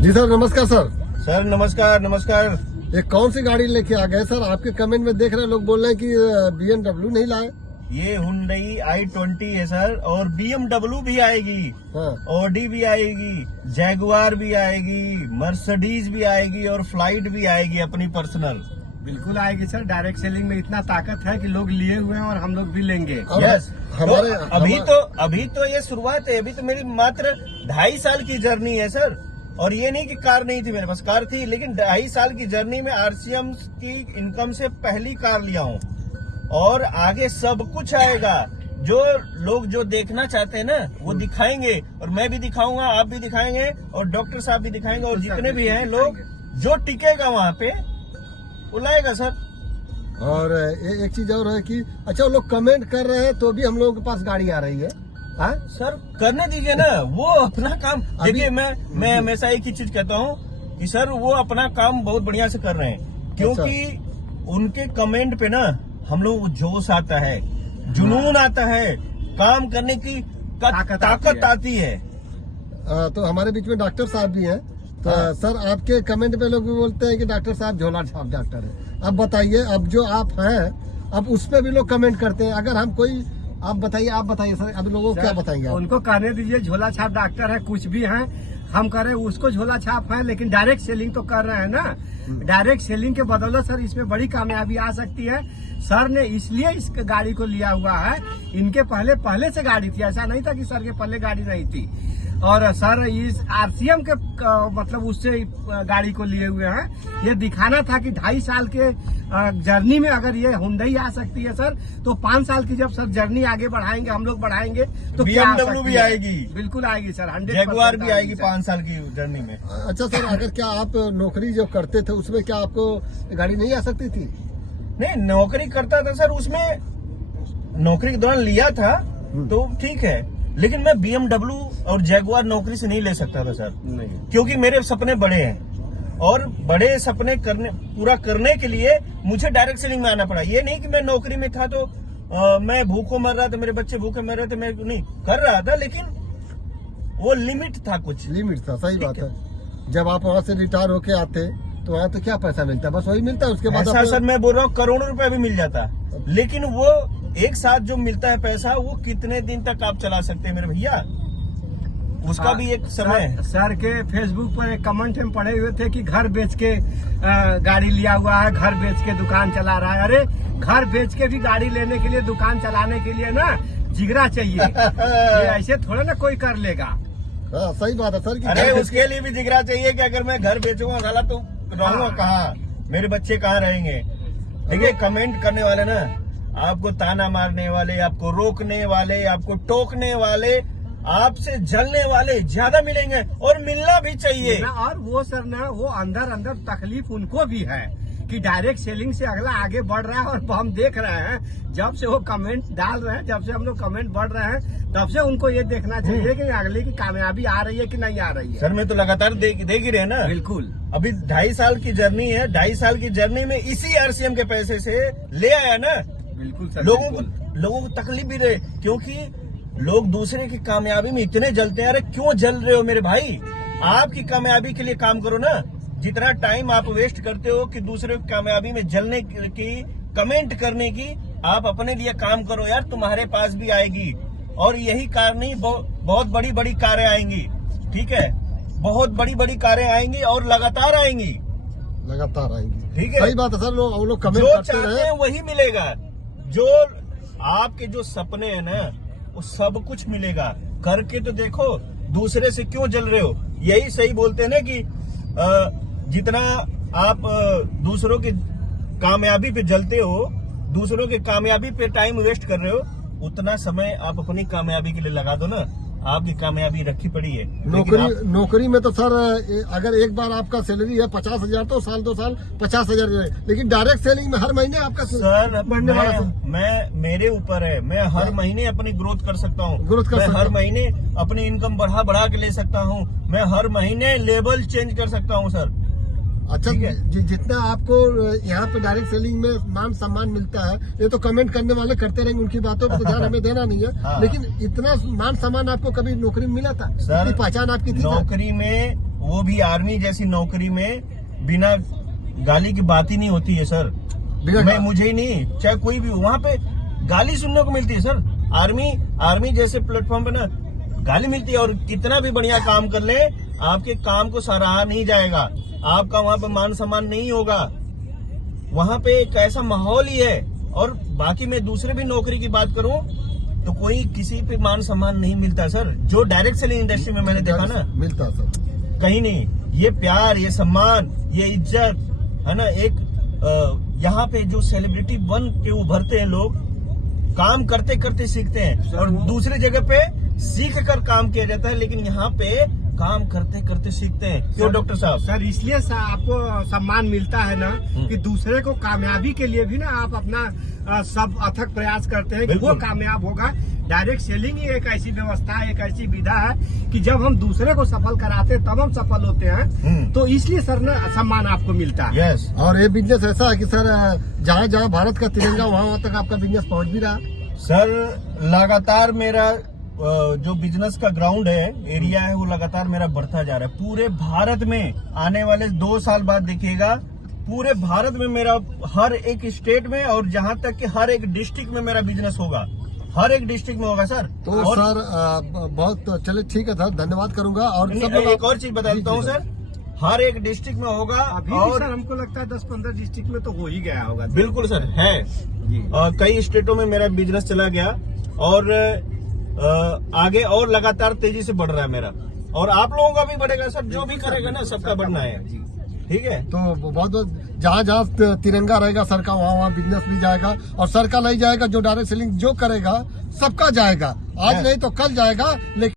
जी sir, नमस्कार sir. Sir नमस्कार नमस्कार। ये कौन सी गाड़ी लेके आ गए सर? आपके कमेंट में देख रहे हैं लोग बोल रहे हैं कि BMW नहीं लाए। ये हुंडई i20 है सर, और BMW भी आएगी, हाँ। ऑडी भी आएगी, जैगुआर भी आएगी, मर्सिडीज भी आएगी और फ्लाइट भी आएगी अपनी पर्सनल। बिल्कुल आएगी सर। डायरेक्ट सेलिंग में इतना ताकत है कि लोग लिए हुए हैं और हम लोग भी लेंगे। यस, हमारे अभी तो ये शुरुआत है। अभी तो मेरी मात्र 2.5 साल की जर्नी है सर। और ये नहीं कि कार नहीं थी, मेरे पास कार थी, लेकिन 2.5 साल की जर्नी में RCM की इनकम से पहली कार लिया हूँ। और आगे सब कुछ आएगा। जो लोग जो देखना चाहते हैं ना वो दिखाएंगे, और मैं भी दिखाऊंगा, आप भी दिखाएंगे, और डॉक्टर साहब भी दिखाएंगे, और जितने भी हैं लोग, जो टिकेगा वहाँ पे वो लाएगा सर। और एक चीज और है कि अच्छा, वो लोग कमेंट कर रहे हैं तो भी हम लोगों के पास गाड़ी आ रही है। हाँ सर, करने दीजिए ना, वो अपना काम। देखिए, मैं हमेशा एक ही चीज कहता हूँ कि सर वो अपना काम बहुत बढ़िया से कर रहे हैं, क्योंकि उनके कमेंट पे ना हम लोग जोश आता है, जुनून आता है, काम करने की ताकत आती है। तो हमारे बीच में डॉक्टर साहब भी हैं। तो सर, आपके कमेंट में लोग भी बोलते हैं कि डॉक्टर साहब झोला छाप डॉक्टर है। अब बताइए, अब जो आप हैं, अब उस पे भी लोग कमेंट करते हैं। अगर हम कोई आप बताइए सर, अब लोगों को क्या बताएंगे आप? उनको कहने दीजिए झोला छाप डॉक्टर है, कुछ भी है। हम कह रहे हैं उसको झोला छाप है, लेकिन डायरेक्ट सेलिंग तो कर रहे हैं ना। डायरेक्ट सेलिंग के बदौलत सर इसमें बड़ी कामयाबी आ सकती है। सर ने इसलिए इस गाड़ी को लिया हुआ है। इनके पहले से गाड़ी थी, ऐसा नहीं था कि सर के पहले गाड़ी नहीं थी। और सर इस RCM के मतलब उससे गाड़ी को लिए हुए हैं। ये दिखाना था कि 2.5 साल के जर्नी में अगर ये हुंडई आ सकती है सर, तो 5 साल की जब सर जर्नी आगे बढ़ाएंगे, हम लोग बढ़ाएंगे, तो BMW भी आएगी। बिल्कुल आएगी सर, 100%। जैगुआर भी आएगी 5 साल की जर्नी में। अच्छा सर, अगर क्या आप नौकरी जो करते थे उसमें क्या आपको गाड़ी नहीं आ सकती थी? नहीं, नौकरी करता था सर, उसमें नौकरी के दौरान लिया था तो ठीक है, लेकिन मैं BMW और जैगुआर नौकरी से नहीं ले सकता था सर। नहीं, क्योंकि मेरे सपने बड़े हैं, और बड़े सपने पूरा करने के लिए मुझे डायरेक्ट सेलिंग में आना पड़ा। ये नहीं कि मैं नौकरी में था तो मैं भूखों मर रहा था, मेरे बच्चे भूखे मर रहे थे, मैं नहीं कर रहा था, लेकिन वो लिमिट था, कुछ लिमिट था। सही बात है। जब आप वहाँ से रिटायर होके आते तो वहाँ तो क्या पैसा मिलता है? बस वही मिलता है। उसके बाद ऐसा सर मैं बोल रहा हूँ करोड़ों रुपए भी मिल जाता, लेकिन वो एक साथ जो मिलता है पैसा, वो कितने दिन तक आप चला सकते हैं मेरे भैया? उसका भी एक समय है। सर के फेसबुक पर एक कमेंट हम पढ़े हुए थे कि घर बेच के गाड़ी लिया हुआ है, घर बेच के दुकान चला रहा है। अरे, घर बेच के भी गाड़ी लेने के लिए, दुकान चलाने के लिए ना जिगरा चाहिए। ये ऐसे थोड़ा ना कोई कर लेगा। हाँ, सही बात है सर। अरे उसके लिए भी जिगरा चाहिए कि अगर मैं घर बेचूंगा साला तो रहूंगा कहाँ, मेरे बच्चे कहाँ रहेंगे? देखिए, कमेंट करने वाले ना, आपको ताना मारने वाले, आपको रोकने वाले, आपको टोकने वाले, आपसे जलने वाले ज्यादा मिलेंगे, और मिलना भी चाहिए। और वो सर ना, वो अंदर तकलीफ उनको भी है कि डायरेक्ट सेलिंग से अगला आगे बढ़ रहा है। और हम देख रहे हैं, जब से वो कमेंट डाल रहे हैं, जब से हम लोग कमेंट बढ़ रहे हैं, तब से उनको ये देखना चाहिए कि अगले की कामयाबी आ रही है कि नहीं आ रही है। सर मैं तो लगातार देख ही रहे ना। बिल्कुल। अभी 2.5 साल की जर्नी है, 2.5 साल की जर्नी में इसी RCM के पैसे से ले आया ना। बिल्कुल सर। लोगों को तकलीफ भी रहे, क्योंकि लोग दूसरे की कामयाबी में इतने जलते हैं। अरे क्यों जल रहे हो मेरे भाई? आपकी कामयाबी के लिए काम करो ना। जितना टाइम आप वेस्ट करते हो कि दूसरे की कामयाबी में जलने की, कमेंट करने की, आप अपने लिए काम करो यार, तुम्हारे पास भी आएगी। और यही कार नहीं, बहुत बड़ी बड़ी कारें आएंगी, ठीक है? बहुत बड़ी बड़ी कारें आएंगी और लगातार आएंगी। ठीक है, सही सही बात है सर। लोग कमेंट जो करते चाहते हैं वही मिलेगा। जो आपके जो सपने हैं ना, वो सब कुछ मिलेगा। करके तो देखो, दूसरे से क्यों जल रहे हो? यही सही बोलते हैं ना कि जितना आप दूसरों की कामयाबी पे जलते हो, दूसरों की कामयाबी पे टाइम वेस्ट कर रहे हो, उतना समय आप अपनी कामयाबी के लिए लगा दो ना। आपकी कामयाबी रखी पड़ी है। नौकरी में तो सर, अगर एक बार आपका सैलरी है 50,000, तो साल 2 साल 50,000, लेकिन डायरेक्ट सेलिंग में हर महीने आपका सर बढ़ने वाला मेरे ऊपर है। मैं हर महीने अपनी ग्रोथ कर सकता हूँ। मैं हर महीने अपनी इनकम बढ़ा के ले सकता हूँ। मैं हर महीने लेवल चेंज कर सकता हूँ सर। अच्छा, जितना आपको यहाँ पे डायरेक्ट सेलिंग में मान सम्मान मिलता है, ये तो कमेंट करने वाले करते रहेंगे, उनकी बातों पर तो ध्यान हमें देना नहीं है। लेकिन इतना मान सम्मान आपको कभी नौकरी में मिला था? सर, पहचान आपकी थी? नौकरी में वो भी आर्मी जैसी नौकरी में बिना गाली की बात ही नहीं होती है सर। मैं मुझे ही नहीं, चाहे कोई भी, वहाँ पे गाली सुनने को मिलती है सर। आर्मी जैसे प्लेटफॉर्म पे ना गाली मिलती है, और कितना भी बढ़िया काम कर ले आपके काम को सराहा नहीं जाएगा, आपका वहाँ पे मान सम्मान नहीं होगा। वहाँ पे एक ऐसा माहौल ही है। और बाकी मैं दूसरे भी नौकरी की बात करूं तो कोई किसी पे मान सम्मान नहीं मिलता सर। जो डायरेक्ट सेलिंग इंडस्ट्री में मैंने देखा ना, मिलता सर, कहीं नहीं। ये प्यार, ये सम्मान, ये इज्जत है ना। एक यहाँ पे जो सेलिब्रिटी बन के उभरते हैं लोग, काम करते करते सीखते हैं, और दूसरी जगह पे सीख कर काम किया जाता है, लेकिन यहाँ पे काम करते करते सीखते हैं। क्यों डॉक्टर साहब? सर इसलिए आपको सम्मान मिलता है ना कि दूसरे को कामयाबी के लिए भी ना आप अपना सब अथक प्रयास करते हैं कि वो कामयाब होगा। डायरेक्ट सेलिंग ही एक ऐसी व्यवस्था है, एक ऐसी विधा है कि जब हम दूसरे को सफल कराते हैं तब हम सफल होते हैं। तो इसलिए सर ना सम्मान आपको मिलता है। यस। और ये बिजनेस ऐसा है कि सर जहाँ जहाँ भारत का तिरंगा वहाँ तक आपका बिजनेस पहुँच भी रहा। सर लगातार मेरा जो बिजनेस का ग्राउंड है, एरिया है, वो लगातार मेरा बढ़ता जा रहा है। पूरे भारत में आने वाले 2 साल बाद देखिएगा, पूरे भारत में मेरा हर एक स्टेट में, और जहां तक कि हर एक डिस्ट्रिक्ट में मेरा बिजनेस होगा, हर एक डिस्ट्रिक्ट में होगा सर। तो और सर बहुत चले, ठीक है सर, धन्यवाद करूंगा। और एक और चीज बता देता हूँ सर, हर एक डिस्ट्रिक्ट में होगा। अभी और सर हमको लगता है 10-15 डिस्ट्रिक्ट में तो हो ही गया होगा। बिल्कुल सर है। कई स्टेटों में मेरा बिजनेस चला गया, और आगे और लगातार तेजी से बढ़ रहा है मेरा, और आप लोगों का भी बढ़ेगा सर। जो भी करेगा ना, सबका बढ़ना है। ठीक है। तो बहुत जहाँ जहाँ तिरंगा रहेगा सर का, वहाँ बिजनेस भी जाएगा, और सर का नहीं जाएगा, जो डायरेक्ट सेलिंग जो करेगा सबका जाएगा। आज नहीं तो कल जाएगा, लेकिन